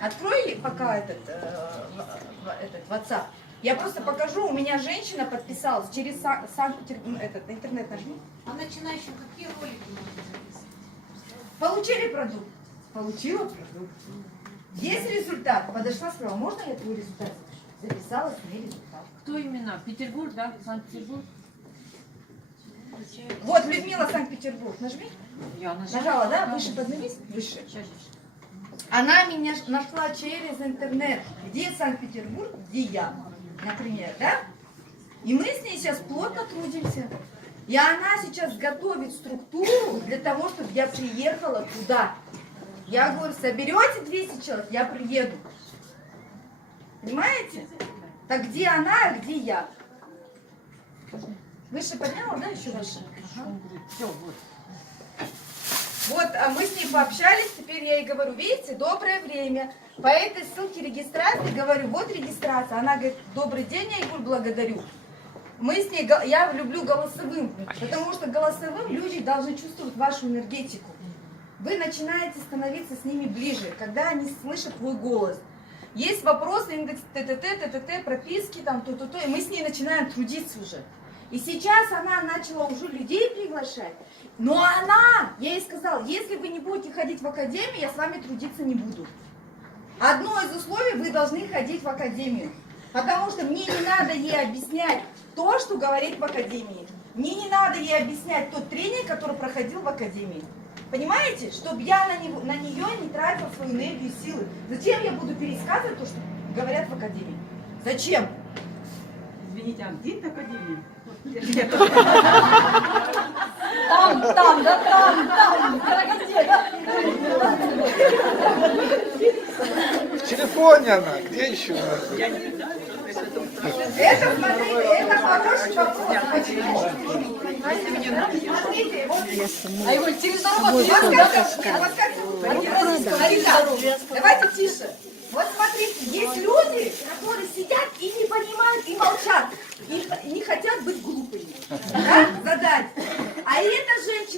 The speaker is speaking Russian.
Открой пока этот WhatsApp. Я просто покажу, у меня женщина подписалась через интернет нажми. А начинающим какие ролики можно записывать? Получили продукт? Получила продукт. Есть результат? Подошла, сказала, можно я твой результат запишу? Записалась, мне результат. Кто именно? Петербург, да? Санкт-Петербург? Вот, Людмила, Санкт-Петербург. Нажми. Я Нажала, да? Выше поднимись? Выше. Она меня нашла через интернет. Где Санкт-Петербург, где я, например, да? И мы с ней сейчас плотно трудимся. И она сейчас готовит структуру для того, чтобы я приехала туда. Я говорю, соберете 200 человек, я приеду. Понимаете? Так где она, а где я? Выше подняла, да, еще выше? Ага. Все, вот. Вот, а мы с ней пообщались, теперь я ей говорю, видите, доброе время. По этой ссылке регистрации, говорю, вот регистрация. Она говорит, добрый день, я Игорь, благодарю. Мы с ней, я люблю голосовым, потому что голосовым люди должны чувствовать вашу энергетику. Вы начинаете становиться с ними ближе, когда они слышат твой голос. Есть вопросы, индекс ТТТ, прописки, там, то-то-то, и мы с ней начинаем трудиться уже. И сейчас она начала уже людей приглашать. Но она, я ей сказала, если вы не будете ходить в академию, я с вами трудиться не буду. Одно из условий, вы должны ходить в академию. Потому что мне не надо ей объяснять то, что говорит в академии. Мне не надо ей объяснять тот тренинг, который проходил в академии. Понимаете? Чтобы я на нее не тратил свою энергию и силы. Зачем я буду пересказывать то, что говорят в академии? Зачем? Извините, а где эта академия? Там, да, там. Где, да? В телефоне она, где еще? Это, смотрите, это хороший вопрос. Смотрите, вот. А его через дорогу Давайте тише. Вот смотрите, есть люди, которые сидят и не понимают, и молчат, и не хотят быть глупыми. Да?